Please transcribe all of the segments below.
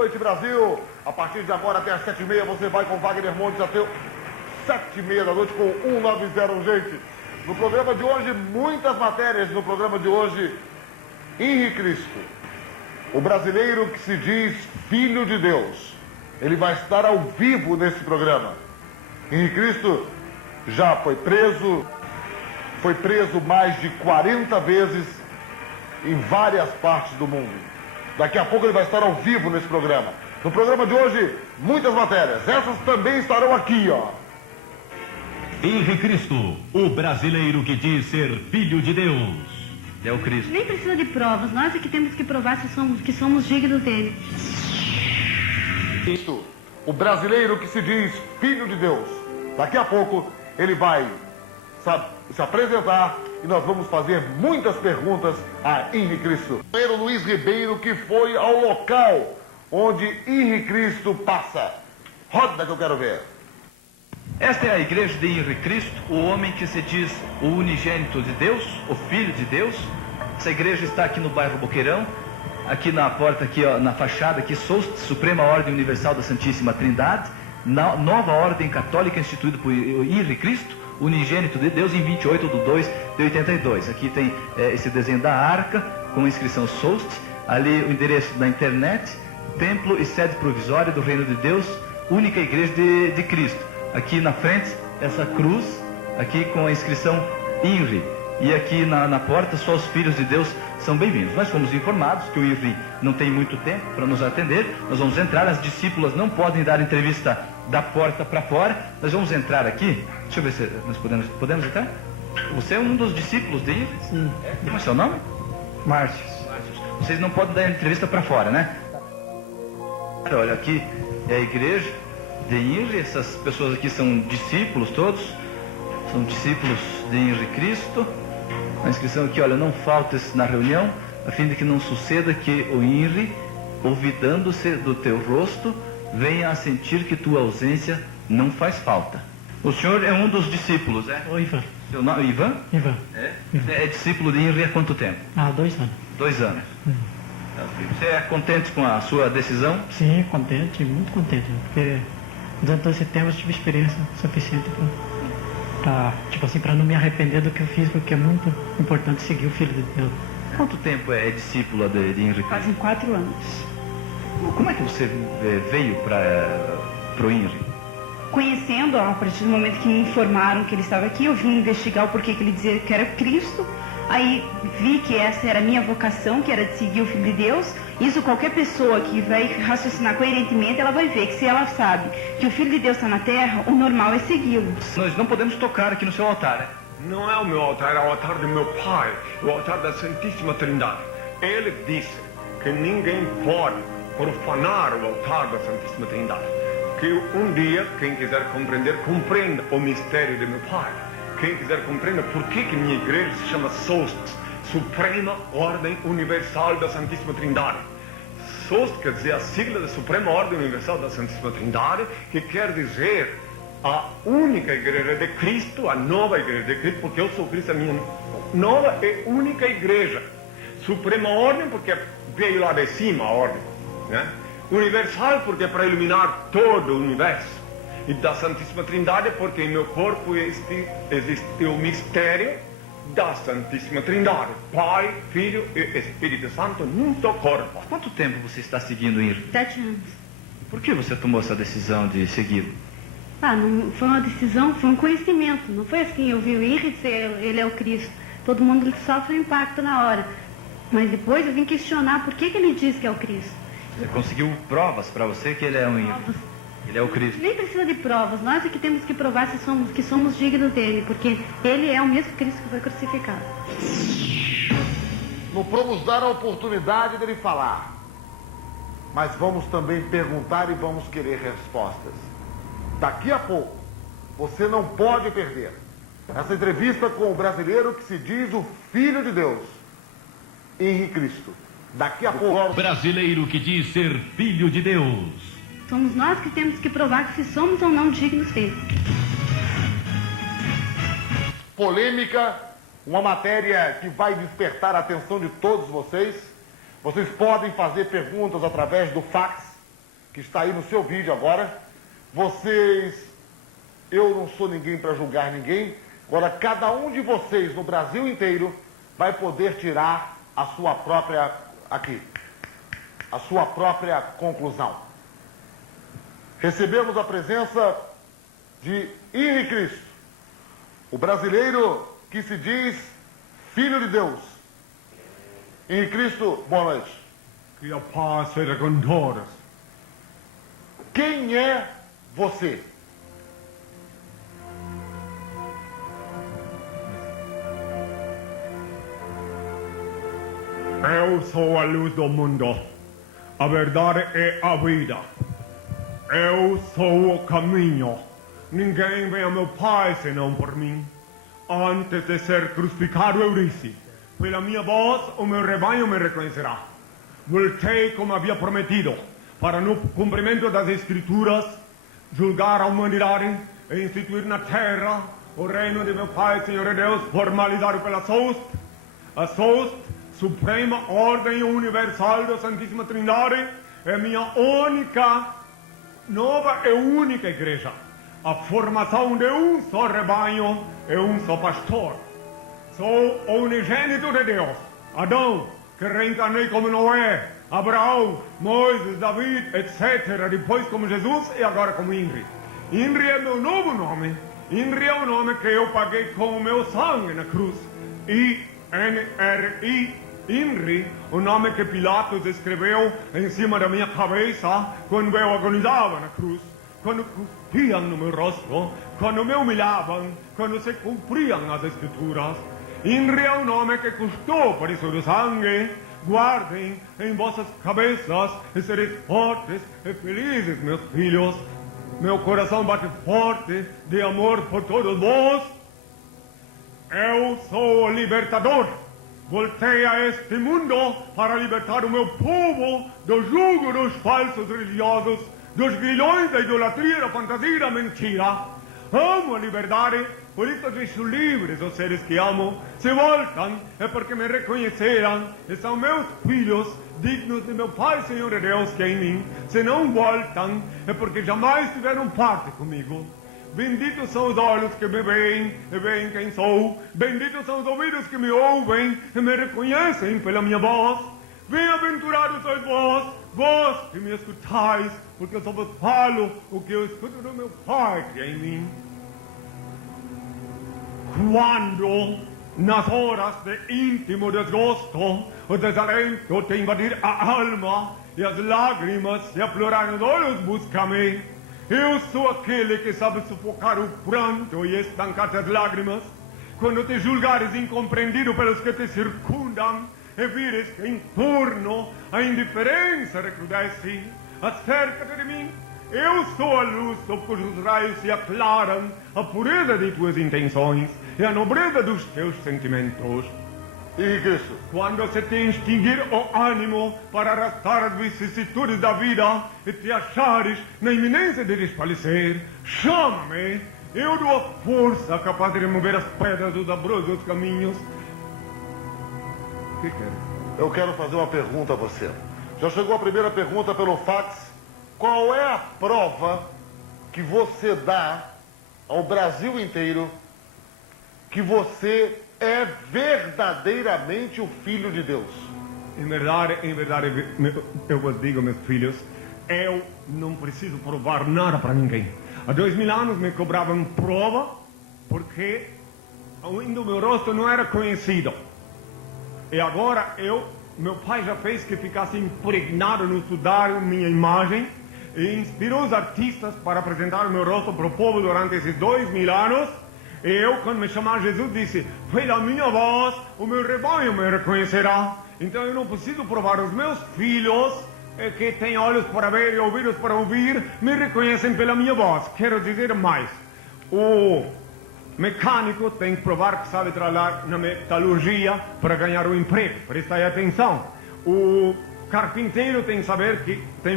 Boa noite, Brasil. A partir de agora até às 7h30 você vai com Wagner Montes até 7h30 da noite com 190, gente. No programa de hoje, muitas matérias. No programa de hoje, Henri Cristo, o brasileiro que se diz filho de Deus. Ele vai estar ao vivo nesse programa. Henri Cristo já foi preso mais de 40 vezes em várias partes do mundo. Daqui a pouco ele vai estar ao vivo nesse programa. No programa de hoje, muitas matérias. Essas também estarão aqui, ó. Henri Cristo, o brasileiro que diz ser filho de Deus. É o Cristo. Nem precisa de provas, nós é que temos que provar que somos dignos dele. Cristo, o brasileiro que se diz filho de Deus. Daqui a pouco ele vai se apresentar e nós vamos fazer muitas perguntas a Henri Cristo. O Luiz Ribeiro, que foi ao local onde Henri Cristo passa. Roda que eu quero ver. Esta é a igreja de Henri Cristo, o homem que se diz o unigênito de Deus, o Filho de Deus. Essa igreja está aqui no bairro Boqueirão, aqui na porta, aqui ó, na fachada, aqui Suprema Ordem Universal da Santíssima Trindade, nova ordem católica instituída por Henri Cristo, unigênito de Deus, em 28/2/82. Aqui tem esse desenho da arca com a inscrição Soust, ali o endereço da internet, templo e sede provisória do Reino de Deus, única igreja de Cristo. Aqui na frente, essa cruz, aqui com a inscrição Henri. E aqui na porta, só os filhos de Deus são bem-vindos. Nós fomos informados que o Henri não tem muito tempo para nos atender. Nós vamos entrar, as discípulas não podem dar entrevista da porta para fora. Nós vamos entrar aqui. Deixa eu ver se nós podemos entrar. Você é um dos discípulos de Henri? Sim. Como é seu nome? Márcios. Vocês não podem dar entrevista para fora, né? Olha, aqui é a igreja de Henri. Essas pessoas aqui são discípulos todos. São discípulos de Henri Cristo. A inscrição aqui, olha, não faltes na reunião, a fim de que não suceda que o Henri, olvidando-se do teu rosto, venha a sentir que tua ausência não faz falta. O senhor é um dos discípulos, é? Oi, Ivan. Seu nome, Ivan? Ivan. É? Ivan. Você é discípulo de Henri há quanto tempo? Há 2 anos. 2 anos. Você é contente com a sua decisão? Sim, contente, muito contente, porque durante todo esse tempo eu tive experiência suficiente para não me arrepender do que eu fiz, porque é muito importante seguir o Filho de Deus. Quanto tempo é discípula de Henri Cristo? Fazem 4 anos. Como é que você veio para o Henri? Conhecendo, a partir do momento que me informaram que ele estava aqui, eu vim investigar o porquê que ele dizia que era Cristo. Aí vi que essa era a minha vocação, que era de seguir o Filho de Deus. Isso qualquer pessoa que vai raciocinar coerentemente, ela vai ver que se ela sabe que o Filho de Deus está na Terra, o normal é segui-lo. Nós não podemos tocar aqui no seu altar, né? Não é o meu altar, é o altar do meu Pai, o altar da Santíssima Trindade. Ele disse que ninguém pode profanar o altar da Santíssima Trindade. Que um dia, quem quiser compreender, compreenda o mistério de meu Pai. Quem quiser compreender por que minha igreja se chama SOST, Suprema Ordem Universal da Santíssima Trindade. SOST quer dizer a sigla da Suprema Ordem Universal da Santíssima Trindade, que quer dizer a única igreja de Cristo, a nova igreja de Cristo, porque eu sou Cristo, a minha nova e única igreja. Suprema Ordem, porque veio lá de cima a ordem, né? Universal, porque é para iluminar todo o universo. E da Santíssima Trindade, porque em meu corpo existe o mistério da Santíssima Trindade. Pai, Filho e Espírito Santo num só corpo. Há quanto tempo você está seguindo Henri? 7 anos. Por que você tomou essa decisão de segui-lo? Não foi uma decisão, foi um conhecimento. Não foi assim, eu vi o Henri dizer, ele é o Cristo. Todo mundo sofre um impacto na hora. Mas depois eu vim questionar por que ele diz que é o Cristo. Você conseguiu provas para você que ele é um Henri? Ele é o Cristo. Nem precisa de provas, nós é que temos que provar que somos dignos dele, porque ele é o mesmo Cristo que foi crucificado. Não vamos dar a oportunidade dele falar, mas vamos também perguntar e vamos querer respostas. Daqui a pouco, você não pode perder essa entrevista com o brasileiro que se diz o Filho de Deus, Henri Cristo. Daqui a pouco... Brasileiro que diz ser filho de Deus. Somos nós que temos que provar que se somos ou não dignos dele. Polêmica, uma matéria que vai despertar a atenção de todos vocês. Vocês podem fazer perguntas através do fax que está aí no seu vídeo agora. Eu não sou ninguém para julgar ninguém. Agora, cada um de vocês no Brasil inteiro vai poder tirar a sua própria conclusão. Recebemos a presença de Henri Cristo, o brasileiro que se diz Filho de Deus. Henri Cristo, boa noite. Que a paz seja com todos. Quem é você? Eu sou a luz do mundo. A verdade é a vida. Eu sou o caminho. Ninguém vem ao meu Pai senão por mim. Antes de ser crucificado, eu disse: pela minha voz, o meu rebanho me reconhecerá. Voltei como havia prometido, para no cumprimento das Escrituras, julgar a humanidade e instituir na terra o reino de meu Pai, Senhor e Deus, formalizado pela SOST, a SOST, Suprema Ordem Universal da Santíssima Trindade, é minha única, nova e única igreja. A formação de um só rebanho e um só pastor. Sou o unigênito de Deus, Adão, que reencarnei como Noé, Abraão, Moisés, David, etc. Depois como Jesus e agora como Henri. Henri é meu novo nome. Henri é o nome que eu paguei com o meu sangue na cruz. I-N-R-I, Henri, o nome que Pilatos escreveu em cima da minha cabeça quando eu agonizava na cruz. Quando cuspiam no meu rosto, quando me humilhavam, quando se cumpriam as Escrituras. Henri é o nome que custou preço de sangue. Guardem em vossas cabeças e sereis fortes e felizes, meus filhos. Meu coração bate forte de amor por todos vós. Eu sou o libertador. Voltei a este mundo para libertar o meu povo do jugo dos falsos religiosos, dos grilhões da idolatria, da fantasia e da mentira. Amo a liberdade, por isso deixo livres os seres que amo. Se voltam, é porque me reconheceram e são meus filhos, dignos de meu Pai, Senhor e Deus, que é em mim. Se não voltam, é porque jamais tiveram parte comigo. Benditos são os olhos que me veem e veem quem sou. Benditos são os ouvidos que me ouvem e me reconhecem pela minha voz. Bem-aventurados sois vós que me escutais, porque eu só vos falo o que eu escuto do meu Pai que é em mim. Quando, nas horas de íntimo desgosto, o desalento te invadir a alma e as lágrimas se aflorar nos olhos, busca-me. Eu sou aquele que sabe sufocar o pranto e estancar as lágrimas. Quando te julgares incompreendido pelos que te circundam, e vires que em torno a indiferença recrudesce, acerca-te de mim. Eu sou a luz sob cujos raios se aclaram a pureza de tuas intenções e a nobreza dos teus sentimentos. E Cristo, quando se te extinguir o ânimo para arrastar as vicissitudes da vida e te achares na iminência de desfalecer, chama-me. Eu dou a força capaz de remover as pedras dos abrosos caminhos. O que quer? Eu quero fazer uma pergunta a você. Já chegou a primeira pergunta pelo fax. Qual é a prova que você dá ao Brasil inteiro que você é verdadeiramente o Filho de Deus? Em verdade, eu vos digo, meus filhos, eu não preciso provar nada para ninguém. Há 2000 anos me cobravam prova porque ainda o meu rosto não era conhecido. E agora meu pai já fez que ficasse impregnado no sudário minha imagem e inspirou os artistas para apresentar o meu rosto para o povo durante esses 2000 anos. E eu, quando me chamar Jesus, disse: pela minha voz, o meu rebanho me reconhecerá. Então eu não preciso provar. Os meus filhos, que têm olhos para ver e ouvidos para ouvir, me reconhecem pela minha voz. Quero dizer mais. O mecânico tem que provar que sabe trabalhar na metalurgia para ganhar um emprego. Presta aí atenção. O carpinteiro tem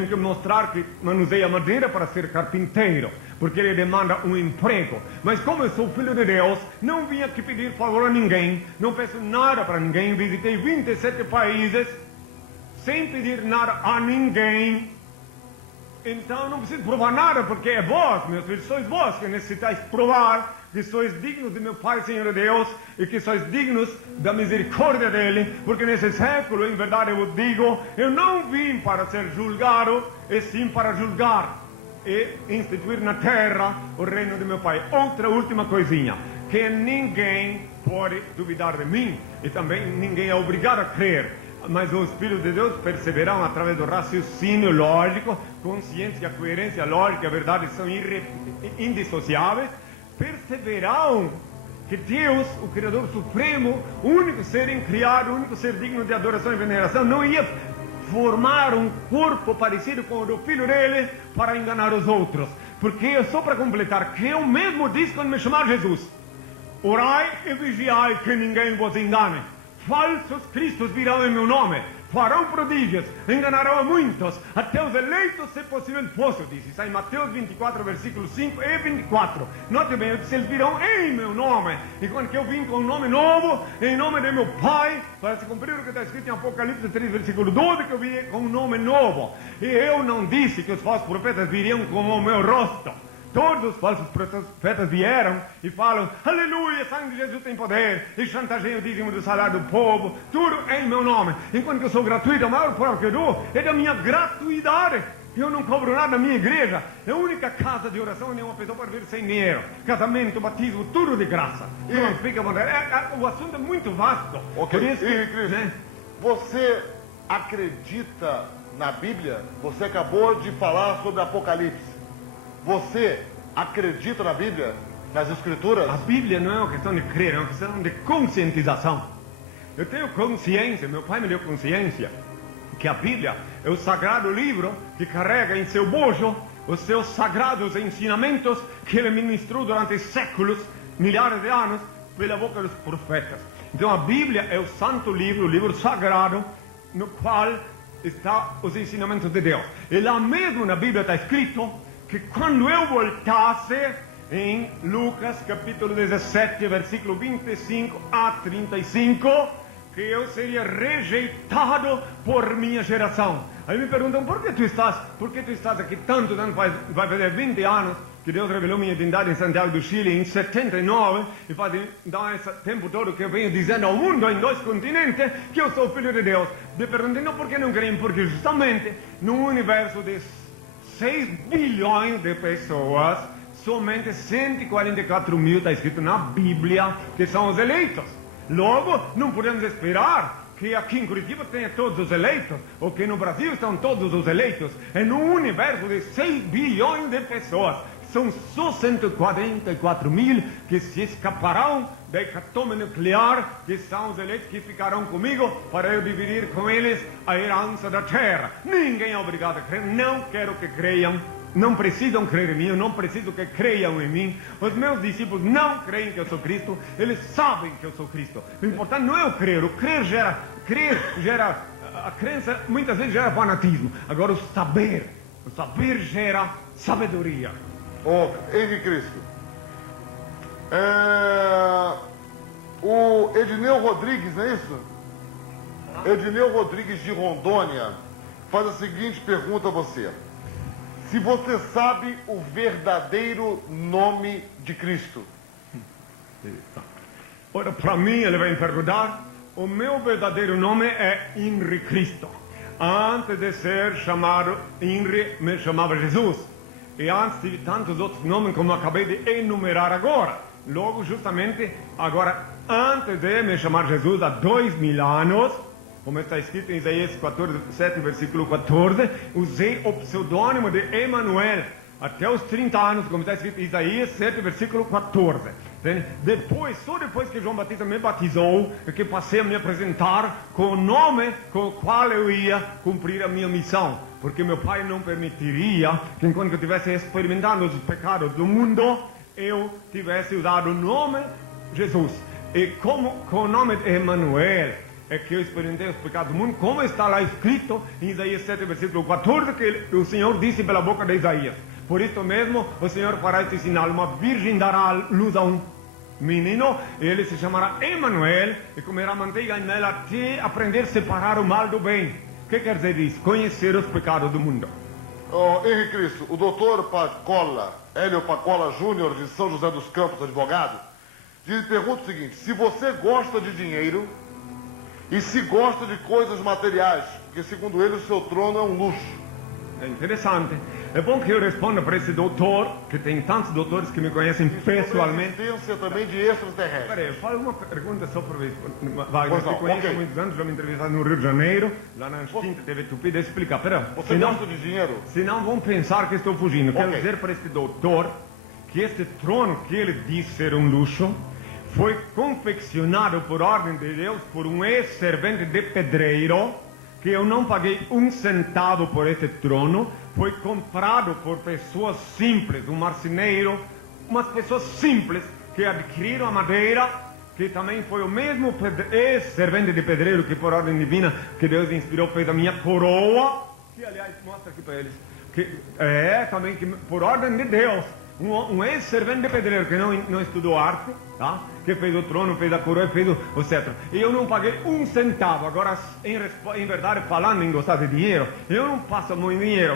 que mostrar que manuseia madeira para ser carpinteiro, porque ele demanda um emprego. Mas como eu sou filho de Deus, não vim aqui pedir favor a ninguém, não peço nada para ninguém, visitei 27 países sem pedir nada a ninguém. Então não preciso provar nada, porque é vós, meus filhos, sois vós que necessitais provar que sois dignos de meu Pai, Senhor Deus, e que sois dignos da misericórdia dele, porque nesse século, em verdade eu vos digo, eu não vim para ser julgado, e sim para julgar e instituir na terra o reino de meu Pai. Outra última coisinha, que ninguém pode duvidar de mim, e também ninguém é obrigado a crer, mas os filhos de Deus perceberão através do raciocínio lógico, consciência, coerência lógica, a verdade são indissociáveis, perceberão que Deus, o Criador Supremo, o único ser incriado, o único ser digno de adoração e veneração, não ia formar um corpo parecido com o do filho dele para enganar os outros. Porque, só para completar, que eu mesmo disse quando me chamar Jesus: orai e vigiai que ninguém vos engane. Falsos cristos virão em meu nome, farão prodígios, enganarão a muitos, até os eleitos, se possível fosse, disse. Está em Mateus 24, versículos 5 e 24. Note bem, eu disse, eles virão em meu nome. E quando que eu vim com um nome novo, em nome de meu Pai, para se cumprir o que está escrito em Apocalipse 3, versículo 12, que eu vim com um nome novo. E eu não disse que os falsos profetas viriam com o meu rosto. Todos os falsos profetas vieram e falam: aleluia, sangue de Jesus tem poder, e chantageiam o dízimo do salário do povo, tudo em meu nome. Enquanto que eu sou gratuito, a maior prova que eu dou é da minha gratuidade. Eu não cobro nada na minha igreja, é a única casa de oração onde uma pessoa pode vir sem dinheiro. Casamento, batismo, tudo de graça. Não fica à vontade. O assunto é muito vasto. Ok, Por isso, e Cristo, né? você acredita na Bíblia? Você acabou de falar sobre Apocalipse. Você acredita na Bíblia, nas Escrituras? A Bíblia não é uma questão de crer, é uma questão de conscientização. Eu tenho consciência, meu pai me deu consciência, que a Bíblia é o sagrado livro que carrega em seu bojo os seus sagrados ensinamentos que ele ministrou durante séculos, milhares de anos, pela boca dos profetas. Então a Bíblia é o santo livro, o livro sagrado, no qual estão os ensinamentos de Deus. E lá mesmo na Bíblia está escrito que quando eu voltasse, em Lucas capítulo 17, versículo 25 a 35, que eu seria rejeitado por minha geração. Aí me perguntam, por que tu estás aqui tanto tempo? Vai fazer 20 anos que Deus revelou minha identidade em Santiago do Chile, em 79, e faz esse tempo todo que eu venho dizendo ao mundo, em 2 continentes, que eu sou filho de Deus. Me perguntam, não, por que não creem? Porque justamente no universo de 6 bilhões de pessoas, somente 144 mil está escrito na Bíblia que são os eleitos. Logo, não podemos esperar que aqui em Curitiba tenha todos os eleitos, ou que no Brasil estão todos os eleitos. É no universo de 6 bilhões de pessoas. São só 144 mil que se escaparão da hecatombe nuclear, que são os eleitos que ficarão comigo para eu dividir com eles a herança da terra. Ninguém é obrigado a crer, não quero que creiam, não precisam crer em mim, eu não preciso que creiam em mim. Os meus discípulos não creem que eu sou Cristo, eles sabem que eu sou Cristo. O importante não é o crer gera, a crença muitas vezes gera fanatismo. Agora o saber gera sabedoria. Henrique Cristo, o Edneu Rodrigues, não é isso? Edneu Rodrigues de Rondônia faz a seguinte pergunta a você: se você sabe o verdadeiro nome de Cristo? Ora, para mim, ele vai perguntar, o meu verdadeiro nome é Henri Cristo. Antes de ser chamado Henri, me chamava Jesus. E antes tive tantos outros nomes como acabei de enumerar agora. Logo, justamente, agora, antes de me chamar Jesus, há 2000 anos, como está escrito em Isaías 7, versículo 14, usei o pseudônimo de Emanuel, até os 30 anos, como está escrito em Isaías 7, versículo 14. Só depois que João Batista me batizou, é que passei a me apresentar com o nome com o qual eu ia cumprir a minha missão. Porque meu pai não permitiria que, enquanto eu estivesse experimentando os pecados do mundo, eu tivesse usado o nome Jesus. E como com o nome de Emanuel é que eu experimentei os pecados do mundo, como está lá escrito em Isaías 7, versículo 14, que o Senhor disse pela boca de Isaías: por isso mesmo o Senhor fará este sinal, uma virgem dará luz a um menino, e ele se chamará Emanuel, e comerá manteiga e mel até aprender a separar o mal do bem. O que quer dizer isso? Conhecer os pecados do mundo. Henrique Cristo, o doutor Pacola, Hélio Pacola Júnior, de São José dos Campos, advogado, pergunta o seguinte: se você gosta de dinheiro e se gosta de coisas materiais, porque segundo ele o seu trono é um luxo. É interessante. É bom que eu responda para esse doutor, que tem tantos doutores que me conhecem pessoalmente. Existência também de extraterrestres. Peraí, eu falo uma pergunta só para ver. Wagner, Pois não, te conheço ok. há muitos anos, já me entrevistaram no Rio de Janeiro, lá na extinta TV Tupi, deixa eu explicar. Pera, Você gosta de dinheiro? senão vão pensar que estou fugindo. Quero Ok. dizer para este doutor que este trono que ele diz ser um luxo foi confeccionado por ordem de Deus por um ex-servente de pedreiro, que eu não paguei um centavo por esse trono, foi comprado por pessoas simples, um marceneiro, umas pessoas simples que adquiriram a madeira, que também foi o mesmo ex-servente de pedreiro que por ordem divina, que Deus inspirou, fez a minha coroa, que aliás mostra aqui para eles, que é também que por ordem de Deus, um ex-servente de pedreiro que não estudou arte, tá? Que fez o trono, fez a coroa, fez o cetro. E eu não paguei um centavo. Agora, em verdade, falando em gostar de dinheiro, eu não passo muito dinheiro,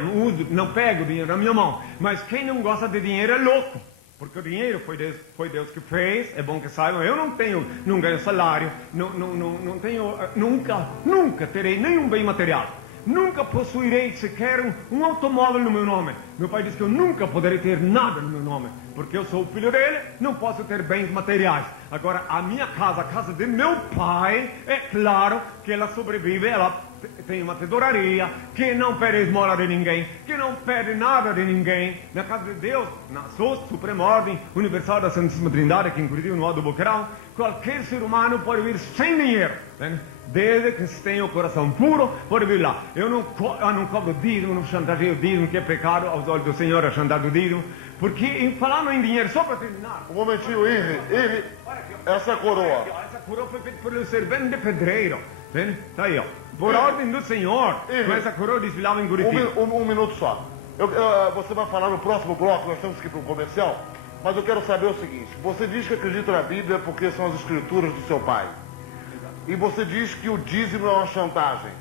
não pego dinheiro na minha mão. Mas quem não gosta de dinheiro é louco. Porque o dinheiro foi Deus que fez, é bom que saibam. Eu não ganho salário, não tenho, nunca terei nenhum bem material. Nunca possuirei sequer um automóvel no meu nome. Meu pai disse que eu nunca poderei ter nada no meu nome, porque eu sou o filho dele, não posso ter bens materiais. Agora, a minha casa, a casa de meu pai, é claro que ela sobrevive, ela tem uma tesouraria, que não pede esmola de ninguém, que não pede nada de ninguém. Na casa de Deus, na sua suprema ordem universal da Santíssima Trindade, que inclusive no Alto Boqueirão, qualquer ser humano pode vir sem dinheiro, né? Desde que se tenha o coração puro, pode vir lá. Eu não cobro dízimo, não chantageio dízimo, que é pecado aos olhos do Senhor a chantar do dízimo, porque falando em dinheiro, só para terminar. Um momentinho, Henrique, essa coroa. Essa coroa foi feita pelo servente de pedreiro. Tá aí, ó. Por ordem do Senhor, com essa coroa desfilava em Curitiba. Um minuto só. Você vai falar no próximo bloco, nós temos que ir para um comercial, mas eu quero saber o seguinte: você diz que acredita na Bíblia porque são as escrituras do seu pai. E você diz que o dízimo é uma chantagem.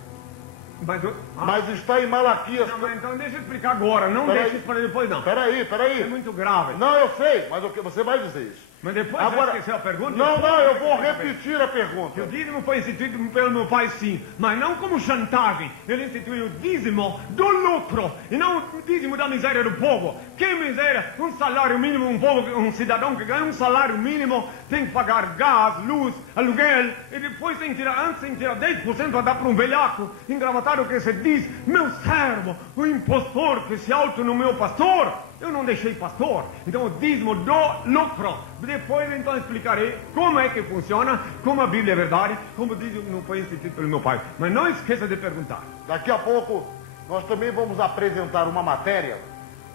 Mas está em Malaquias. Não, mas então deixa eu explicar agora, não Peraí. deixa isso para depois não. Peraí. É muito grave. Não, eu sei, mas você vai dizer isso. Mas depois Agora, você esqueceu a pergunta? Não, eu vou repetir a pergunta. O dízimo foi instituído pelo meu pai, sim, mas não como chantagem. Ele instituiu o dízimo do lucro e não o dízimo da miséria do povo. Que miséria? Um salário mínimo, um cidadão que ganha um salário mínimo tem que pagar gás, luz, aluguel e depois tem que tirar 10% a dar para um velhaco engravatado que se diz meu servo, o impostor que se autonomeou pastor. Eu não deixei pastor, então o dízimo do lucro. Depois então explicarei como é que funciona, como a Bíblia é verdade, como o dízimo não foi instituído pelo meu pai. Mas não esqueça de perguntar. Daqui a pouco nós também vamos apresentar uma matéria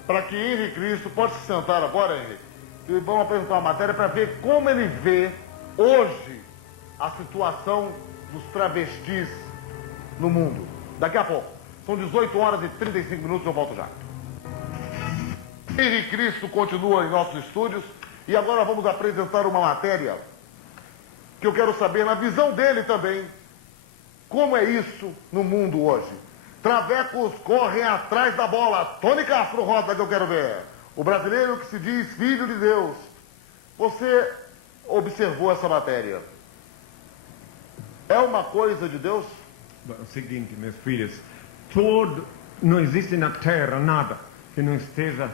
para que Henrique Cristo pode se sentar agora, Henrique. E vamos apresentar uma matéria para ver como ele vê hoje a situação dos travestis no mundo. Daqui a pouco. São 18 horas e 35 minutos, eu volto já. Henrique Cristo continua em nossos estúdios e agora vamos apresentar uma matéria que eu quero saber, na visão dele também, como é isso no mundo hoje. Travecos correm atrás da bola. Tony Castro roda que eu quero ver. O brasileiro que se diz filho de Deus. Você observou essa matéria? É uma coisa de Deus? Bom, é o seguinte, meus filhos, não existe na terra nada que não esteja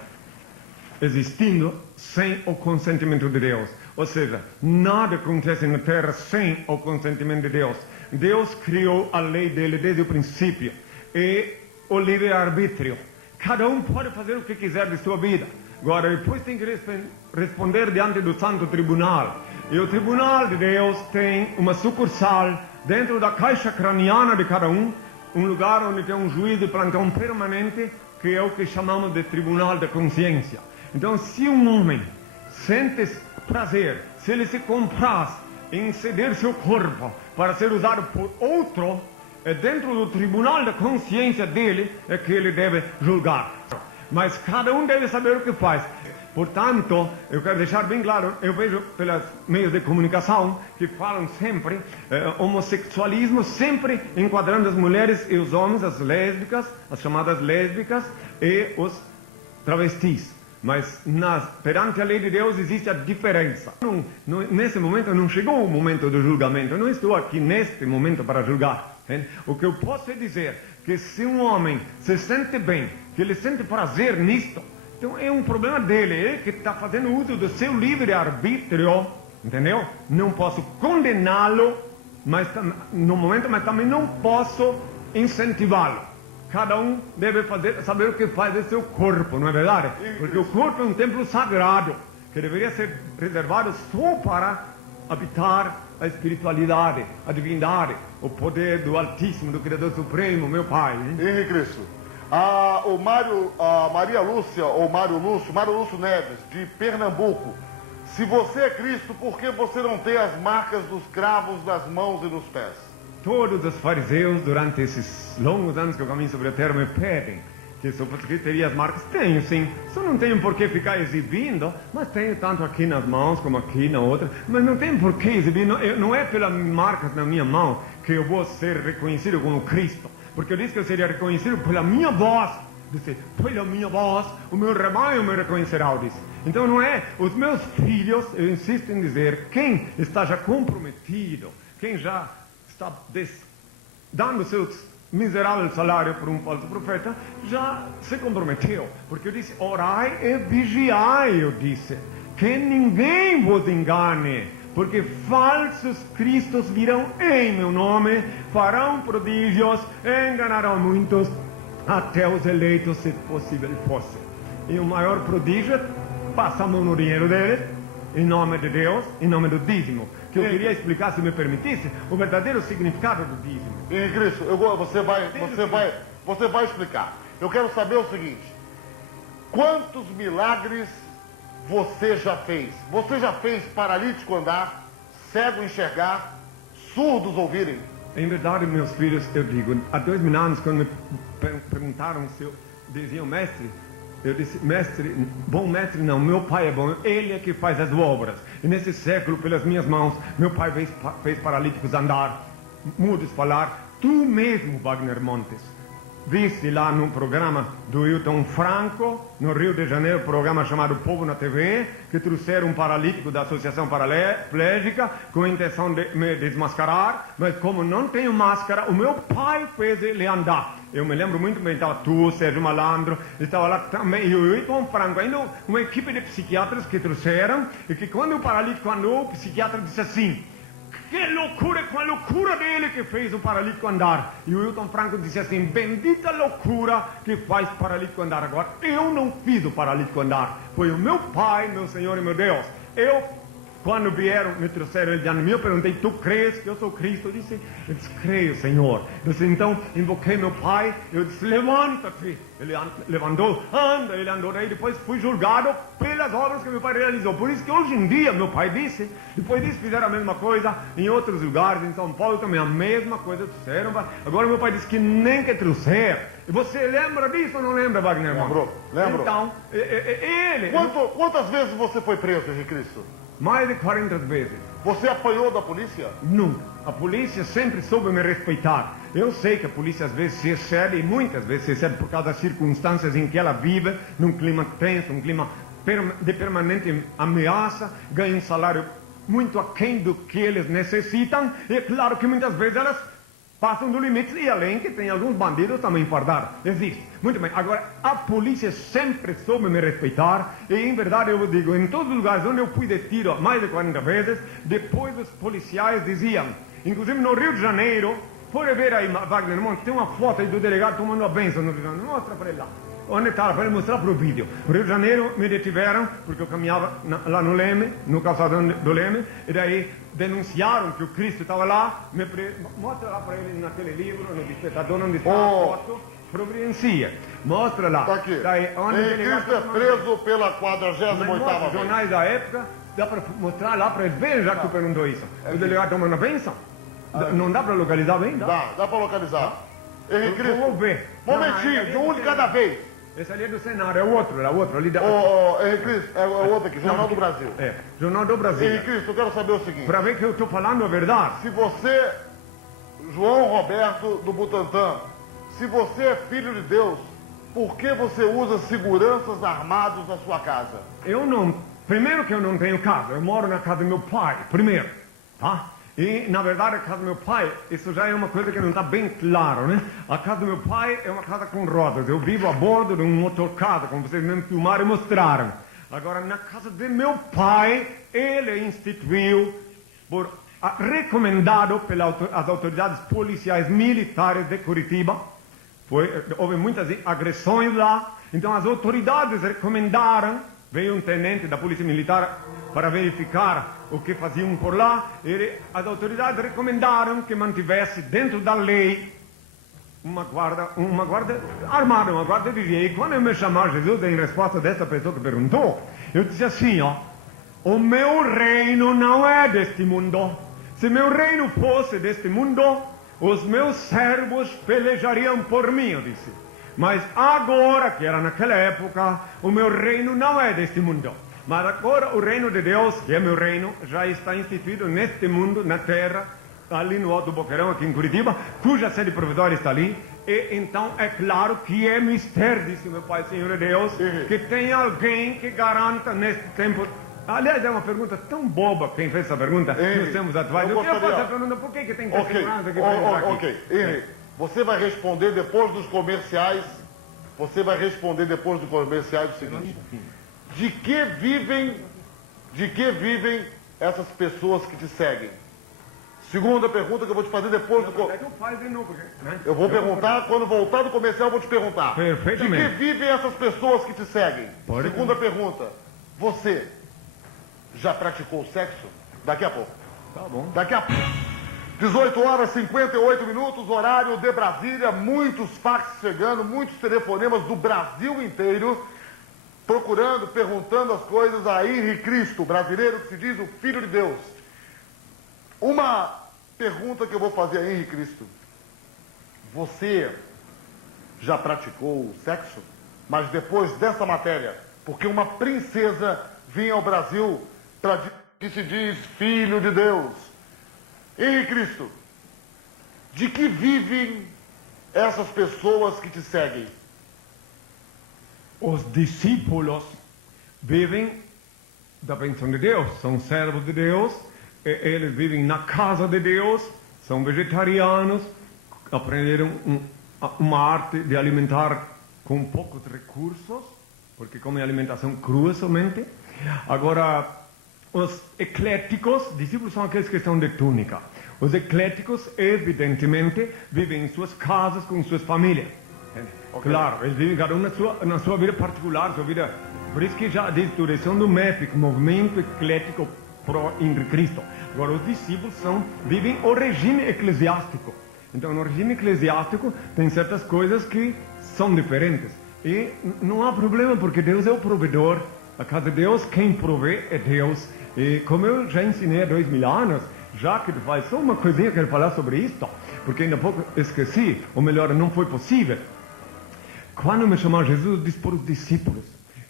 existindo sem o consentimento de Deus. Ou seja, nada acontece na terra sem o consentimento de Deus. Deus criou a lei dele desde o princípio e o livre-arbítrio. Cada um pode fazer o que quiser de sua vida. Agora, depois tem que responder diante do Santo Tribunal. E o Tribunal de Deus tem uma sucursal dentro da caixa craniana de cada um lugar onde tem um juiz de plantão permanente, que é o que chamamos de Tribunal da Consciência. Então, se um homem sente prazer, se ele se compraz em ceder seu corpo para ser usado por outro, é dentro do Tribunal da Consciência dele é que ele deve julgar. Mas cada um deve saber o que faz. Portanto, eu quero deixar bem claro, eu vejo pelos meios de comunicação que falam sempre homossexualismo, sempre enquadrando as mulheres e os homens, as lésbicas, as chamadas lésbicas e os travestis. Mas perante a lei de Deus existe a diferença. Nesse momento não chegou o momento do julgamento, eu não estou aqui neste momento para julgar. O que eu posso dizer é que se um homem se sente bem, que ele sente prazer nisto, então é um problema dele, ele que está fazendo uso do seu livre-arbítrio, entendeu? Não posso condená-lo no momento, mas também não posso incentivá-lo. Cada um deve saber o que faz do seu corpo, não é verdade? Porque o corpo é um templo sagrado, que deveria ser reservado só para habitar a espiritualidade, a divindade, o poder do Altíssimo, do Criador Supremo, meu Pai. Henrique Cristo. Maria Lúcia, ou Mário Lúcio Neves, de Pernambuco. Se você é Cristo, por que você não tem as marcas dos cravos nas mãos e nos pés? Todos os fariseus, durante esses longos anos que eu caminho sobre a terra, me pedem que se eu fosse Cristo teria as marcas. Tenho, sim. Só não tenho por que ficar exibindo, mas tenho tanto aqui nas mãos como aqui na outra. Mas não tenho por que exibir. Não é pelas marcas na minha mão que eu vou ser reconhecido como Cristo. Porque eu disse que eu seria reconhecido pela minha voz. Disse, pela minha voz, o meu rebanho me reconhecerá, eu disse. Então não é os meus filhos, eu insisto em dizer, quem está já comprometido, quem já está dando seu miserável salário por um falso profeta, já se comprometeu. Porque eu disse, orai e vigiai, eu disse, que ninguém vos engane. Porque falsos cristos virão em meu nome, farão prodígios, enganarão muitos, até os eleitos, se possível fosse. E o maior prodígio é passar a mão no dinheiro deles, em nome de Deus, em nome do dízimo. Que eu queria explicar, se me permitisse, o verdadeiro significado do dízimo. Henrique Cristo, você vai explicar. Eu quero saber o seguinte: quantos milagres você já fez? Você já fez paralítico andar, cego enxergar, surdos ouvirem? Em verdade, meus filhos, eu digo, há 2000 anos, quando me perguntaram se eu dizia mestre, eu disse, mestre, bom mestre não, meu pai é bom, ele é que faz as obras. E nesse século, pelas minhas mãos, meu pai fez paralíticos andar, mudos falar. Tu mesmo, Wagner Montes, viste lá no programa do Hilton Franco, no Rio de Janeiro, programa chamado Povo na TV, que trouxeram um paralítico da Associação Paraplégica com a intenção de me desmascarar, mas como não tenho máscara, o meu pai fez ele andar. Eu me lembro muito bem, estava tu, Sérgio Malandro, estava lá também, e o Hilton Franco, ainda uma equipe de psiquiatras que trouxeram, e que quando o paralítico andou, o psiquiatra disse assim, que loucura, com a loucura dele que fez o paralítico andar. E o Hilton Franco disse assim, bendita loucura que faz paralítico andar. Agora, eu não fiz o paralítico andar, foi o meu pai, meu Senhor e meu Deus. Quando vieram, me trouxeram ele diante de mim, eu perguntei, tu crês que eu sou Cristo? Eu disse, creio, Senhor. Eu disse, então, invoquei meu pai, eu disse, levanta-te. Ele levantou, anda, ele andou, daí depois fui julgado pelas obras que meu pai realizou. Por isso que hoje em dia, meu pai disse, depois disso fizeram a mesma coisa em outros lugares, em São Paulo também a mesma coisa trouxeram. Agora meu pai disse que nem que trouxer. E você lembra disso ou não lembra, Wagner? Lembro. Então, ele... Quantas vezes você foi preso, Henrique Cristo? Mais de 40 vezes. Você apanhou da polícia? Nunca. A polícia sempre soube me respeitar. Eu sei que a polícia às vezes se excede, e muitas vezes se excede por causa das circunstâncias em que ela vive, num clima tenso, um clima de permanente ameaça, ganha um salário muito aquém do que eles necessitam, e é claro que muitas vezes elas passam do limite, e além que tem alguns bandidos também fardados. Existe. Muito bem. Agora, a polícia sempre soube me respeitar, e em verdade eu digo, em todos os lugares onde eu fui detido mais de 40 vezes, depois os policiais diziam, inclusive no Rio de Janeiro, pode ver aí, Wagner Montes, tem uma foto aí do delegado tomando a bênção no Rio de Janeiro, mostra para ele lá. Onde está? Para ele mostrar para o vídeo. No Rio de Janeiro me detiveram, porque eu caminhava lá no Leme, no calçadão do Leme, e daí denunciaram que o Cristo estava lá, mostra lá para ele naquele livro, no despertador, onde está a foto, providencia. Mostra lá. Está aqui. Daí, onde Cristo é preso pela 48ª vez. Jornais da época, dá para mostrar lá para ele ver, já que tu perguntou isso. O delegado tomando a bênção? Não dá para localizar bem? Dá para localizar. Henrique Cristo, vamos ver. Momentinho, de um de cada vez. Esse ali é do Senado, é o outro ali da... Henrique Cristo, é o outro aqui, Jornal do Brasil. É, Jornal do Brasil. Henrique Cristo, eu quero saber o seguinte. Para ver que eu estou falando a verdade. Se você, João Roberto do Butantã, se você é filho de Deus, por que você usa seguranças armados na sua casa? Eu não... Primeiro que eu não tenho casa, eu moro na casa do meu pai, primeiro, tá? E, na verdade, a casa do meu pai, isso já é uma coisa que não está bem claro, né? A casa do meu pai é uma casa com rodas. Eu vivo a bordo de um motorcado, como vocês mesmo filmaram e mostraram. Agora, na casa de meu pai, ele instituiu, recomendado pelas autoridades policiais militares de Curitiba, houve muitas agressões lá, então as autoridades recomendaram, veio um tenente da Polícia Militar para verificar o que faziam por lá, e as autoridades recomendaram que mantivesse dentro da lei uma guarda armada, uma guarda de dia. E quando eu me chamar Jesus, em resposta dessa pessoa que perguntou, eu disse assim, ó, o meu reino não é deste mundo. Se meu reino fosse deste mundo, os meus servos pelejariam por mim, eu disse. Mas agora, que era naquela época, o meu reino não é deste mundo. Mas agora o reino de Deus, que é meu reino, já está instituído neste mundo, na terra, ali no Alto Boqueirão, aqui em Curitiba, cuja sede provisória está ali. E então é claro que é mistério, disse meu Pai, Senhor Deus, que tem alguém que garanta neste tempo. Aliás, é uma pergunta tão boba, quem fez essa pergunta, nos tempos atuais. Eu quero fazer a pergunta, por que tem que ter segurança aqui para entrar aqui? Ok, Henrique, você vai responder depois dos comerciais, o seguinte. De que vivem essas pessoas que te seguem? Segunda pergunta que eu vou te fazer depois do... Eu vou perguntar, quando voltar do comercial eu vou te perguntar. Perfeitamente. De que vivem essas pessoas que te seguem? Pode. Segunda pergunta, você já praticou sexo? Daqui a pouco. Tá bom. Daqui a pouco. 18 horas e 58 minutos, horário de Brasília, muitos faxes chegando, muitos telefonemas do Brasil inteiro, procurando, perguntando as coisas a Henrique Cristo, brasileiro que se diz o Filho de Deus. Uma pergunta que eu vou fazer a Henrique Cristo. Você já praticou sexo? Mas depois dessa matéria, porque uma princesa vinha ao Brasil que se diz Filho de Deus. Henrique Cristo, de que vivem essas pessoas que te seguem? Os discípulos vivem da bênção de Deus, são servos de Deus, eles vivem na casa de Deus, são vegetarianos, aprenderam uma arte de alimentar com poucos recursos, porque comem alimentação crua somente. Agora, os ecléticos, discípulos são aqueles que estão de túnica. Os ecléticos, evidentemente, vivem em suas casas com suas famílias. Okay. Claro, eles vivem cada um na sua vida particular, sua vida. Por isso que já diz direção do MEPIC, Movimento Eclético Pro Henrique Cristo. Agora, os discípulos vivem o regime eclesiástico. Então, no regime eclesiástico, tem certas coisas que são diferentes. E não há problema, porque Deus é o provedor. A casa de Deus, quem provê é Deus. E como eu já ensinei há 2000 anos, já que faz só uma coisinha, quero falar sobre isto, porque ainda há pouco esqueci, ou melhor, não foi possível. Quando me chamou Jesus, disse para os discípulos: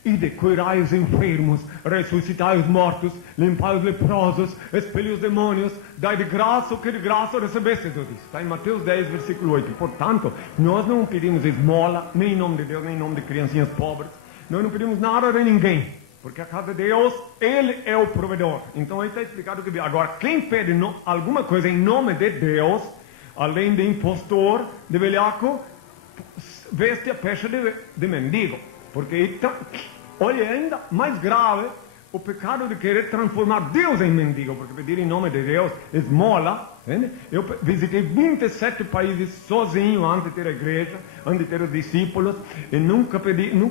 ide, curai os enfermos, ressuscitai os mortos, limpai os leprosos, expeli os demônios, dai de graça o que de graça recebeste. Está em Mateus 10, versículo 8. Portanto, nós não pedimos esmola, nem em nome de Deus, nem em nome de criancinhas pobres. Nós não pedimos nada de ninguém, porque a casa de Deus, Ele é o provedor. Então aí está explicado que agora quem pede alguma coisa em nome de Deus, além de impostor, de velhaco, veste a pecha de mendigo. Porque então, olha, ainda mais grave o pecado de querer transformar Deus em mendigo, porque pedir em nome de Deus esmola. Entende? Eu visitei 27 países sozinho antes de ter a igreja, antes de ter os discípulos, e nunca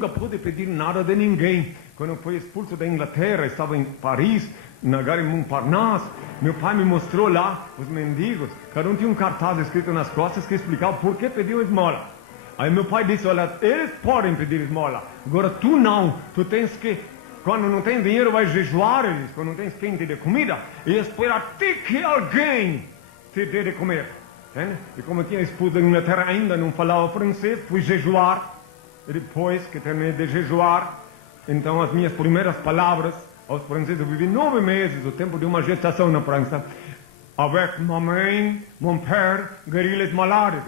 pude pedir nada de ninguém. Quando eu fui expulso da Inglaterra, estava em Paris, na Gare Montparnasse, meu pai me mostrou lá os mendigos, cada um tinha um cartaz escrito nas costas que explicava por que pediam esmola. Aí meu pai disse: olha, eles podem pedir esmola, agora tu não, tu tens que, quando não tem dinheiro vai jejuar, eles, quando não tens quem te dê comida, e esperar até que alguém te dê de comer. Entende? E como eu tinha esposa da Inglaterra, ainda não falava francês, fui jejuar, e depois que terminei de jejuar, então as minhas primeiras palavras aos franceses, eu vivi 9 meses, o tempo de uma gestação na França, avec ma mãe, mon père, guérit les malades.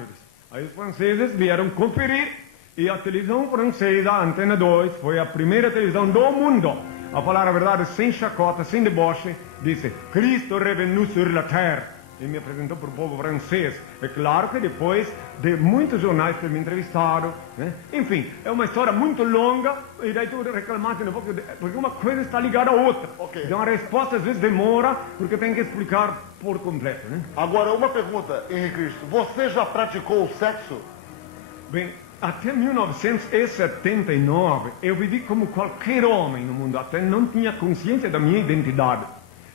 Aí os franceses vieram conferir, e a televisão francesa, a Antena 2, foi a primeira televisão do mundo a falar a verdade sem chacota, sem deboche, disse, Cristo revenu sur la terre. E me apresentou para o povo francês. É claro que depois de muitos jornais ter me entrevistado, né? Enfim, é uma história muito longa, e daí tu reclamaste um pouco, porque uma coisa está ligada à outra. Ok. Então a resposta às vezes demora, porque tem que explicar por completo, né? Agora, uma pergunta, Henrique Cristo. Você já praticou o sexo? Bem, até 1979 eu vivi como qualquer homem no mundo, até não tinha consciência da minha identidade.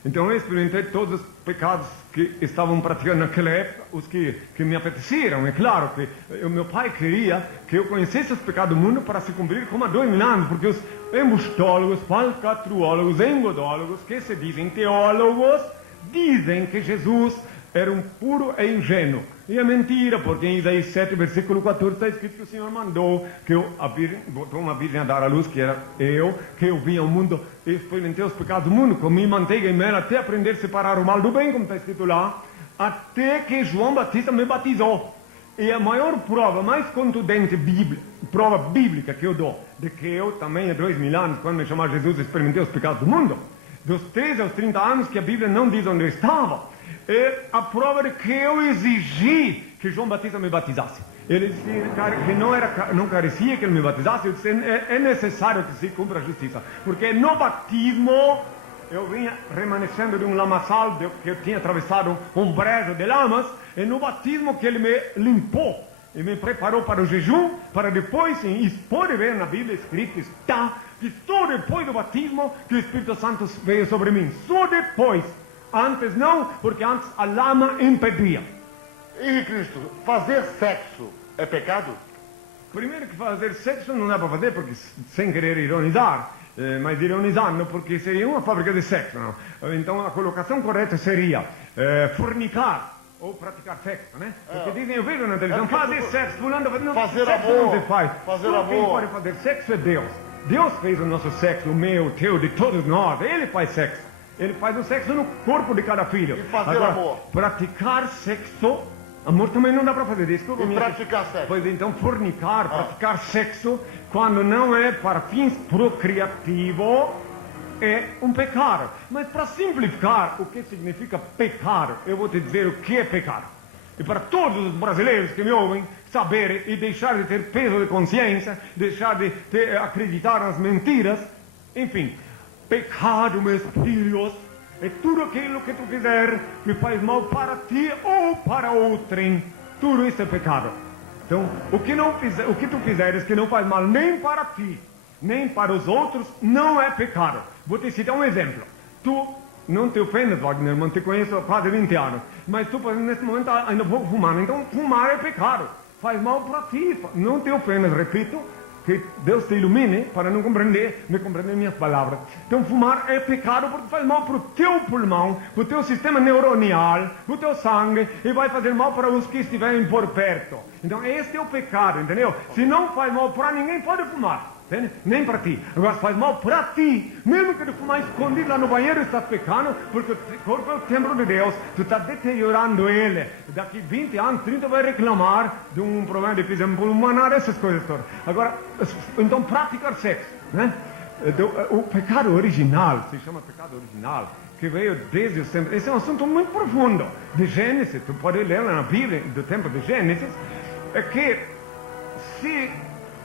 Então eu experimentei todos os pecados que estavam praticando naquela época, os que me apeteceram. É claro que o meu pai queria que eu conhecesse os pecados do mundo para se cumprir como há 2000 anos, porque os embustólogos, falcatrulólogos, engodólogos, que se dizem teólogos, dizem que Jesus era um puro e ingênuo. E é mentira, porque em Isaías 7, versículo 14, está escrito que o Senhor mandou que botou uma virgem a dar à luz, que era eu, que eu vim ao mundo e experimentei os pecados do mundo, comi manteiga e mel até aprender a separar o mal do bem, como está escrito lá, até que João Batista me batizou. E a maior prova, mais contundente prova bíblica que eu dou, de que eu também há 2000 anos, quando me chamava Jesus, experimentei os pecados do mundo, dos 13 aos 30 anos, que a Bíblia não diz onde eu estava, é a prova de que eu exigi que João Batista me batizasse. Ele disse que não carecia que ele me batizasse. Eu disse, é necessário que se cumpra a justiça, porque no batismo eu vinha remanescendo de um lamaçal que eu tinha atravessado um brejo de lamas, e no batismo que ele me limpou e me preparou para o jejum, para depois, e pode ver na Bíblia escrito está, que só depois do batismo que o Espírito Santo veio sobre mim, só depois. Antes não, porque antes a lama impedia. Henrique Cristo, fazer sexo é pecado? Primeiro que fazer sexo não dá para fazer, porque sem querer ironizar, mas ironizando, porque seria uma fábrica de sexo, não? Então a colocação correta seria fornicar ou praticar sexo, né? Porque dizem, eu vejo na televisão, fazer sexo, fulano, fazer sexo amor, não se faz. fazer Só quem amor. pode fazer sexo é Deus. Deus fez o nosso sexo, o meu, o teu, de todos nós. Ele faz sexo. Ele faz o sexo no corpo de cada filho. E fazer agora, amor. praticar sexo, amor também não dá para fazer. Desculpa, E praticar sexo. Pois então, fornicar, praticar sexo, quando não é para fins procriativos, é um pecado. Mas para simplificar o que significa pecado, eu vou te dizer o que é pecado. E para todos os brasileiros que me ouvem saberem e deixar de ter peso de consciência, deixar de acreditar nas mentiras, enfim, pecado, meus filhos, é tudo aquilo que tu fizer que faz mal para ti ou para outrem. Tudo isso é pecado. Então, o que tu fizeres que não faz mal nem para ti, nem para os outros, não é pecado. Vou te citar um exemplo. Tu não te ofendas, Wagner, irmão, te conheço há quase 20 anos, mas tu, nesse momento, ainda vou fumar. Então, fumar é pecado. Faz mal para ti. Não te ofendas, repito. Que Deus te ilumine para não compreender minhas palavras. Então fumar é pecado porque faz mal para o teu pulmão, para o teu sistema neuronial, para o teu sangue, e vai fazer mal para os que estiverem por perto. Então esse é o pecado, entendeu? Se não faz mal para ninguém, pode fumar. Entende? Nem para ti. Agora faz mal para ti. Mesmo que tu fumar escondido lá no banheiro, estás pecando, porque o corpo é o templo de Deus. Tu estás deteriorando ele. Daqui 20 anos, 30 vai reclamar de um problema de enfisema pulmonar, essas coisas todas. Agora, então praticar sexo, né? O pecado original, se chama pecado original, que veio desde o sempre. Esse é um assunto muito profundo. De Gênesis, tu pode ler na Bíblia, do tempo de Gênesis, é que se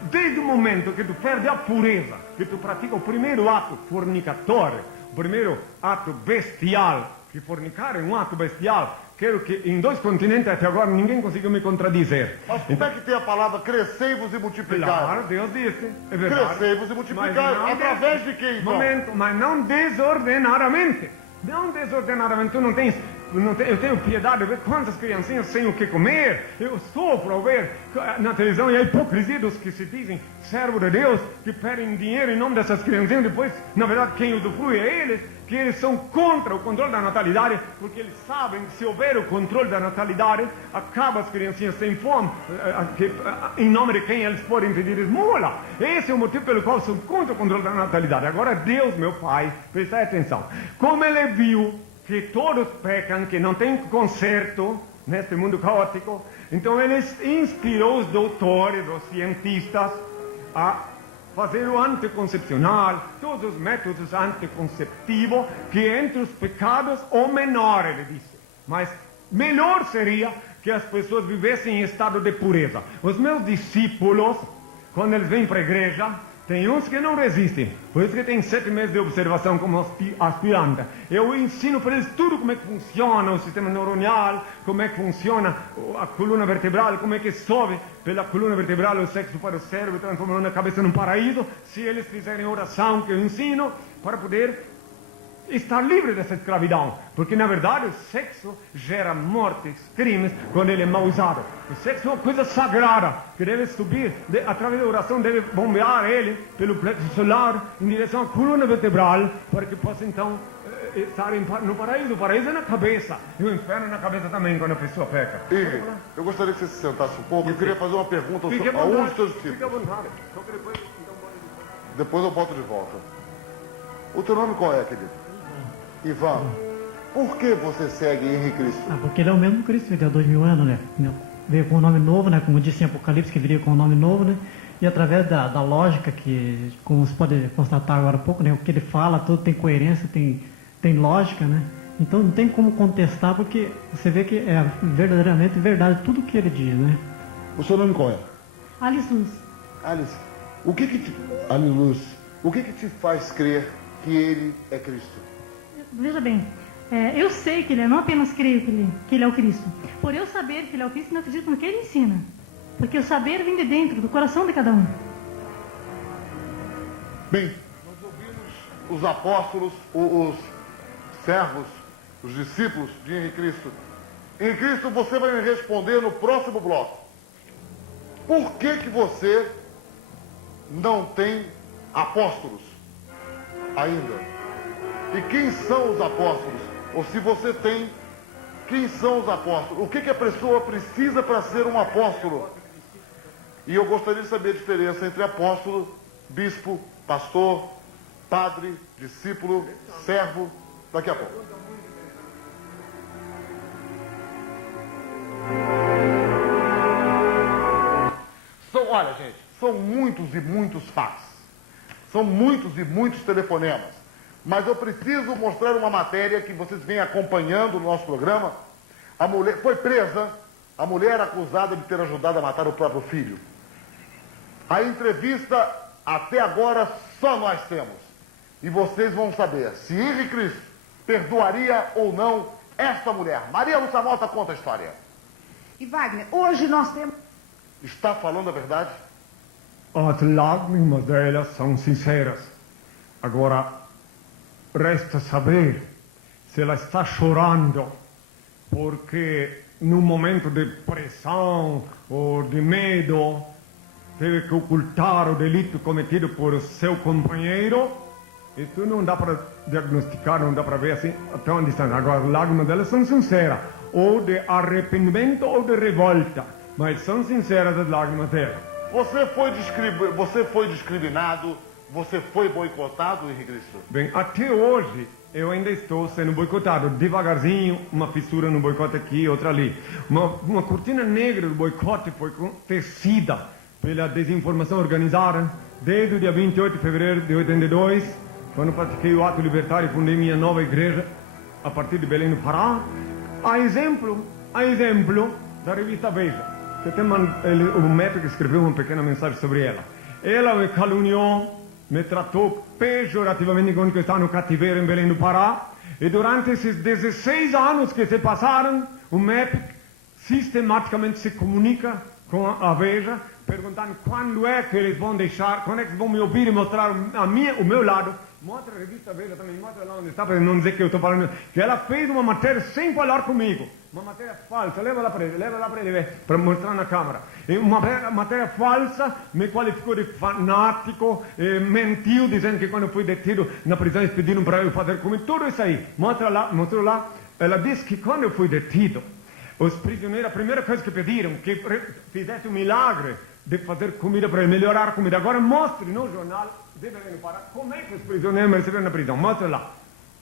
desde o momento que tu perde a pureza, que tu pratica o primeiro ato fornicatório, o primeiro ato bestial, que fornicar é um ato bestial, quero que em 2 continentes até agora ninguém conseguiu me contradizer. Mas como é que tem a palavra crescei-vos e multiplicai? Claro, Deus disse, é verdade. Crescei-vos e multiplicai. Através de quem, então? Momento, mas não desordenadamente. Não desordenadamente. Tu não tens eu tenho piedade de ver quantas criancinhas sem o que comer. Eu sofro ao ver na televisão a hipocrisia dos que se dizem servo de Deus, que pedem dinheiro em nome dessas criancinhas. Depois, na verdade, quem usufrui é eles, que eles são contra o controle da natalidade, porque eles sabem que se houver o controle da natalidade, acaba as criancinhas sem fome, em nome de quem eles podem pedir esmola. Esse é o motivo pelo qual são contra o controle da natalidade. Agora, Deus, meu Pai, presta atenção. Como Ele viu que todos pecam, que não tem conserto neste mundo caótico, então Ele inspirou os doutores, os cientistas, a fazer o anticoncepcional, todos os métodos anticonceptivos, que entre os pecados, o menor, ele disse. Mas melhor seria que as pessoas vivessem em estado de pureza. Os meus discípulos, quando eles vêm para a igreja, tem uns que não resistem. Por isso que tem 7 meses de observação como aspirante. Eu ensino para eles tudo como é que funciona o sistema neuronal, como é que funciona a coluna vertebral, como é que sobe pela coluna vertebral o sexo para o cérebro, transformando a cabeça num paraíso, se eles fizerem oração que eu ensino, para poder estar livre dessa escravidão. Porque, na verdade, o sexo gera mortes, crimes, quando ele é mal usado. O sexo é uma coisa sagrada, que deve subir, através da oração, deve bombear ele pelo plexo solar, em direção à coluna vertebral, para que possa, então, estar no paraíso. O paraíso é na cabeça, e o inferno é na cabeça também, quando a pessoa peca. E eu gostaria que você se sentasse um pouco. Eu queria fazer uma pergunta a um dos seus discípulos. Fique à vontade. Depois eu boto de volta. O teu nome qual é, querido? Ivan, por que você segue Henrique Cristo? Porque ele é o mesmo Cristo, ele há 2000 anos, né? Veio com um nome novo, né? Como disse em Apocalipse, que viria com um nome novo, né? E através da lógica, que, como você pode constatar agora há pouco, né? O que ele fala, tudo tem coerência, tem lógica, né? Então não tem como contestar, porque você vê que é verdadeiramente verdade tudo que ele diz, né? O seu nome qual é? Alice Luz. Alice, o que que te faz crer que ele é Cristo? Veja bem, eu sei que ele é, não apenas creio que ele é o Cristo. Por eu saber que ele é o Cristo, não acredito no que ele ensina. Porque o saber vem de dentro, do coração de cada um. Bem, nós ouvimos os apóstolos, os servos, os discípulos de Henrique Cristo. Henrique Cristo, você vai me responder no próximo bloco. Por que você não tem apóstolos ainda? E quem são os apóstolos? Ou se você tem, quem são os apóstolos? O que a pessoa precisa para ser um apóstolo? E eu gostaria de saber a diferença entre apóstolo, bispo, pastor, padre, discípulo, servo, daqui a pouco. Olha, gente, são muitos e muitos fax. São muitos e muitos telefonemas. Mas eu preciso mostrar uma matéria que vocês vêm acompanhando no nosso programa. A mulher foi presa, a mulher acusada de ter ajudado a matar o próprio filho. A entrevista, até agora, só nós temos. E vocês vão saber se Henrique Cristo perdoaria ou não esta mulher. Maria Lúcia Mota conta a história. E Wagner, hoje nós temos... Está falando a verdade? As lágrimas delas são sinceras. Agora, resta saber se ela está chorando porque num momento de pressão ou de medo teve que ocultar o delito cometido por seu companheiro. Isso não dá para diagnosticar, não dá para ver assim até onde está. Agora, as lágrimas delas são sinceras, ou de arrependimento ou de revolta, mas são sinceras as lágrimas dela. Você foi discriminado, você foi boicotado, Henrique Cristo? Bem, até hoje eu ainda estou sendo boicotado, devagarzinho, uma fissura no boicote aqui, outra ali. Uma cortina negra do boicote foi tecida pela desinformação organizada desde o dia 28 de fevereiro de 82, quando pratiquei o ato libertário e fundei minha nova igreja a partir de Belém do Pará, a exemplo da revista Veja. Que tem o médico que escreveu uma pequena mensagem sobre ela. Ela me caluniou, me tratou pejorativamente quando eu estava no cativeiro em Belém do Pará, e durante esses 16 anos que se passaram, o MEPIC sistematicamente se comunica com a Veja, perguntando quando é que eles vão deixar, quando é que vão me ouvir e mostrar o meu lado, mostra a revista Veja também, mostra lá onde está, para não dizer que eu estou falando, que ela fez uma matéria sem falar comigo, uma matéria falsa, leva lá para ele ver, para mostrar na câmera. E uma matéria falsa, me qualificou de fanático, mentiu, dizendo que quando eu fui detido na prisão eles pediram para eu fazer comida, tudo isso aí, mostrou lá, ela disse que quando eu fui detido, os prisioneiros, a primeira coisa que pediram, que fizesse um milagre de fazer comida para ele, melhorar a comida. Agora mostre no jornal, devem parar, como é que os prisioneiros me receberam na prisão. Mostre lá.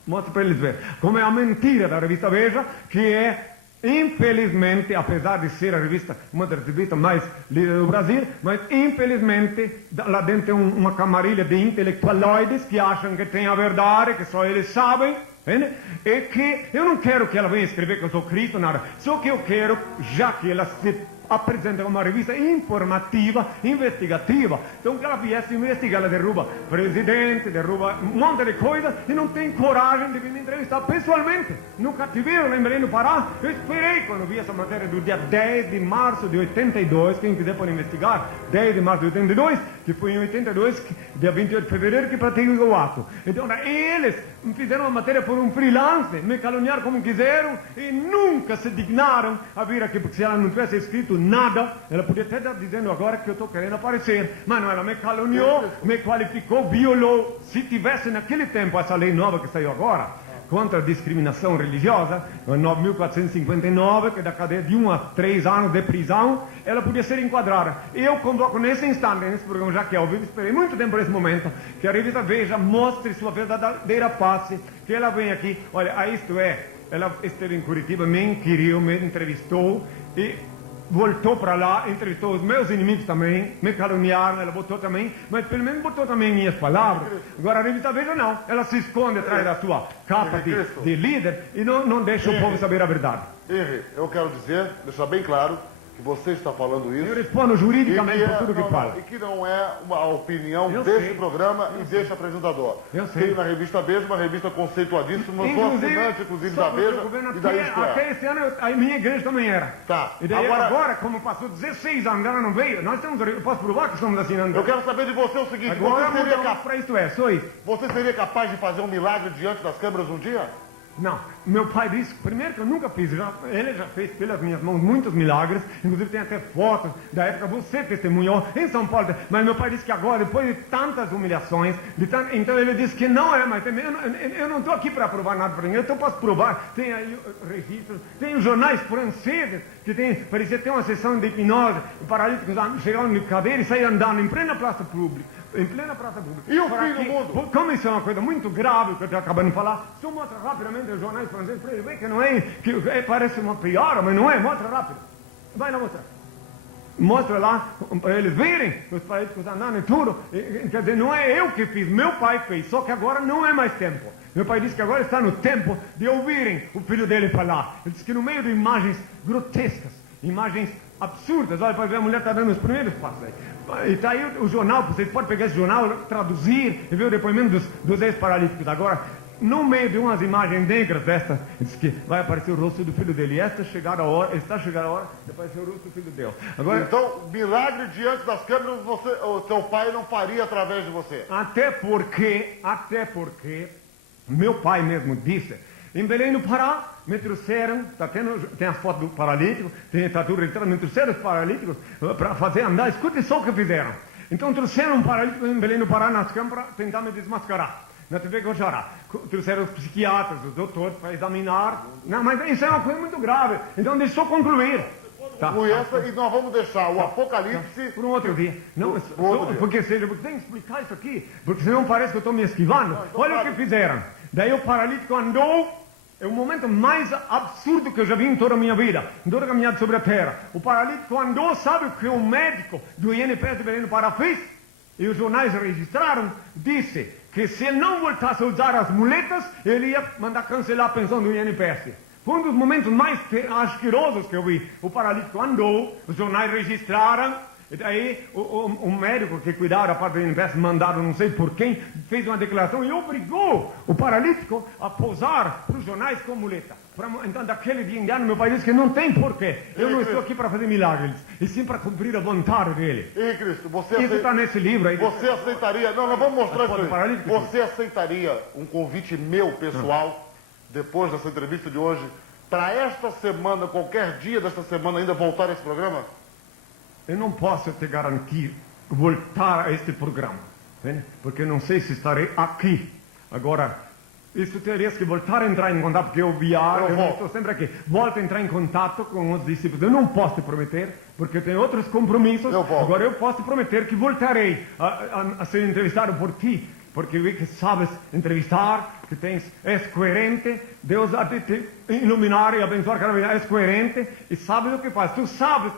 Mostre para eles verem. Como é a mentira da revista Veja, que é, infelizmente, apesar de ser a revista, uma das revistas mais lidas do Brasil, mas infelizmente, lá dentro tem uma camarilha de intelectualoides que acham que tem a verdade, que só eles sabem. Entende? E que eu não quero que ela venha escrever que eu sou Cristo, nada. Só que eu quero, já que ela se apresenta como uma revista informativa, investigativa, então que ela viesse investigar, ela derruba presidente, derruba um monte de coisas e não tem coragem de vir me entrevistar pessoalmente. No cativeiro, lá em Belém do Pará, eu esperei quando vi essa matéria do dia 10 de março de 82, quem quiser pode investigar, 10 de março de 82, que foi em 82, dia 28 de fevereiro, que pratiquei o ato. Então, eles fizeram uma matéria por um freelance, me caluniaram como quiseram e nunca se dignaram a vir aqui, porque se ela não tivesse escrito nada, ela podia até estar dizendo agora que eu estou querendo aparecer, mas não, ela me caluniou, me qualificou, violou. Se tivesse naquele tempo essa lei nova que saiu agora, contra a discriminação religiosa, 9.459, que é da cadeia de 1 a 3 anos de prisão, ela podia ser enquadrada. Eu convoco nesse instante, nesse programa, já que é ao vivo, esperei muito tempo por esse momento, que a revista Veja mostre sua verdadeira face, que ela venha aqui, olha, isto é, ela esteve em Curitiba, me inquiriu, me entrevistou e voltou para lá, entrevistou os meus inimigos também, me caluniaram, ela botou também, mas pelo menos botou também minhas palavras. Agora a revista Veja não, ela se esconde atrás da sua capa de líder e não deixa o povo saber a verdade. Henri, eu quero dizer, deixar bem claro, que você está falando isso. Eu respondo juridicamente por tudo que fala. E que não é uma opinião deste programa e deste apresentador. Eu sei. Tem na revista Veja, uma revista conceituadíssima, sou assinante, inclusive, da Veja e da Isto É. Até esse ano a minha igreja também era. Tá. E daí agora, como passou 16 anos, ela não veio, nós temos, eu posso provar que estamos assinando. Eu quero saber de você o seguinte, agora você seria capaz para Isto É, só isso. Você seria capaz de fazer um milagre diante das câmeras um dia? Não, meu pai disse, primeiro que eu nunca fiz, ele já fez pelas minhas mãos muitos milagres, inclusive tem até fotos da época, você testemunhou em São Paulo, mas meu pai disse que agora, depois de tantas humilhações, então ele disse que não é, mas eu não estou aqui para provar nada para ninguém, eu posso provar, tem aí registros, tem os jornais franceses, que parecia ter uma sessão de hipnose, paralíticos chegavam de cadeira e saíam andando em plena praça pública. Em plena praça pública. E o fim do mundo? Como isso é uma coisa muito grave, que eu estou acabando de falar, só mostra rapidamente os jornais franceses para ele ver que não é, parece uma piada, mas não é, mostra rápido. Vai lá mostrar. Mostra lá, para eles verem, os paralíticos andando e tudo. Quer dizer, não é eu que fiz, meu pai fez, só que agora não é mais tempo. Meu pai disse que agora está no tempo de ouvirem o filho dele falar. Ele disse que no meio de imagens grotescas, imagens absurdas, olha, para ver a mulher está dando os primeiros passos aí. E está aí o jornal, vocês podem pegar esse jornal, traduzir e ver o depoimento dos ex-paralíticos. Agora, no meio de umas imagens negras destas, diz que vai aparecer o rosto do filho dele. Está chegando a hora de aparecer o rosto do filho de Deus. Agora, então, milagre diante das câmeras, o seu pai não faria através de você? Até porque, meu pai mesmo disse, em Belém do Pará, me trouxeram, tem a foto do paralítico, está tudo registrado, me trouxeram os paralíticos para fazer andar, escute só o que fizeram. Então trouxeram um paralítico em Belém do Pará nas câmaras para tentar me desmascarar. Na TV Guajará. Trouxeram os psiquiatras, os doutores para examinar. Não, mas isso é uma coisa muito grave. Então deixa eu concluir. Tá. E nós vamos deixar o Apocalipse... Por um outro dia. Não, porque tem que explicar isso aqui, porque senão parece que eu estou me esquivando. Não, então olha o que fizeram. Daí o paralítico andou. É o momento mais absurdo que eu já vi em toda a minha vida, em toda a caminhada sobre a terra. O paralítico andou, sabe o que o médico do INPS de Belém do Pará fez? E os jornais registraram, disse que se ele não voltasse a usar as muletas, ele ia mandar cancelar a pensão do INPS. Foi um dos momentos mais asquerosos que eu vi. O paralítico andou, os jornais registraram, E daí o médico que cuidava da parte do universo, mandado não sei por quem, fez uma declaração e obrigou o paralítico a posar para os jornais com muleta. Então, daquele dia em diante, meu pai disse que não tem porquê. Eu não estou aqui para fazer milagres, e sim para cumprir a vontade dele. Ei, Cristo, você Isso está nesse livro aí. Você aceitaria... Não, nós vamos mostrar isso aí. paralítico? Você aceitaria um convite meu, pessoal, depois dessa entrevista de hoje, para esta semana, qualquer dia desta semana, ainda voltar a esse programa? Eu não posso te garantir voltar a este programa, né? Porque eu não sei se estarei aqui. Agora, isso terias que voltar a entrar em contato, porque eu viajo, eu estou sempre aqui. Volta a entrar em contato com os discípulos. Eu não posso te prometer, porque eu tenho outros compromissos. Agora eu posso te prometer que voltarei a ser entrevistado por ti, porque vi que sabes entrevistar, que és coerente, Deus há de te iluminar e abençoar cada vez, és coerente e sabes o que faz. Tu sabes,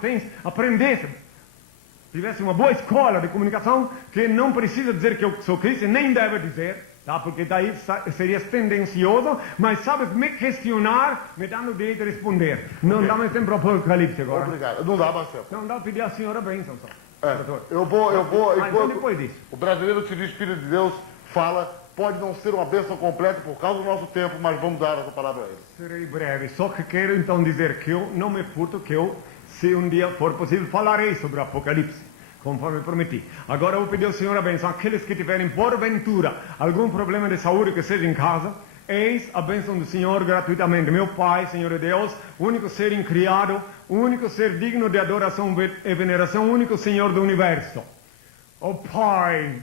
aprendeste. Tivesse uma boa escola de comunicação que não precisa dizer que eu sou cristão, nem deve dizer, tá? Porque daí serias tendencioso, mas sabes me questionar, me dando o direito de responder. Não dá mais tempo para o Apocalipse agora. Obrigado, não dá mais tempo. Não dá para pedir à senhora bênção só. Eu vou... Mas enquanto depois disso. O brasileiro te diz, Filho de Deus, fala, pode não ser uma bênção completa por causa do nosso tempo, mas vamos dar essa palavra a ele. Serei breve, só que quero então dizer que eu não me furto, que eu, se um dia for possível, falarei sobre o Apocalipse, conforme prometi. Agora eu vou pedir ao Senhor a bênção, aqueles que tiverem porventura algum problema de saúde que seja em casa, eis a bênção do Senhor gratuitamente. Meu Pai, Senhor Deus, único ser incriado, único ser digno de adoração e veneração, único Senhor do universo. Ó Pai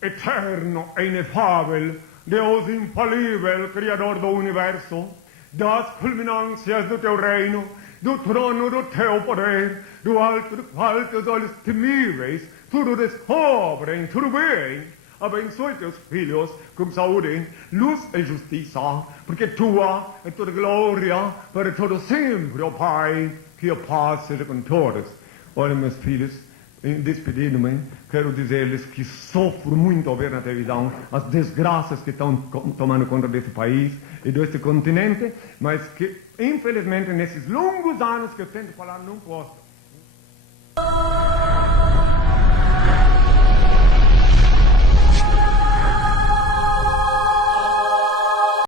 eterno e inefável, Deus infalível, Criador do universo, das culminâncias do teu reino, do trono do teu poder, do alto do qual teus olhos temíveis tudo descobrem, tudo bem. Abençoe teus filhos com saúde, luz e justiça, porque tua é toda glória para todo sempre, ó Pai, que a paz seja com todos. Olha, meus filhos, despedindo-me, quero dizer-lhes que sofro muito ao ver na televisão as desgraças que estão tomando conta desse país e deste continente, mas que, infelizmente, nesses longos anos que eu tento falar, não posso.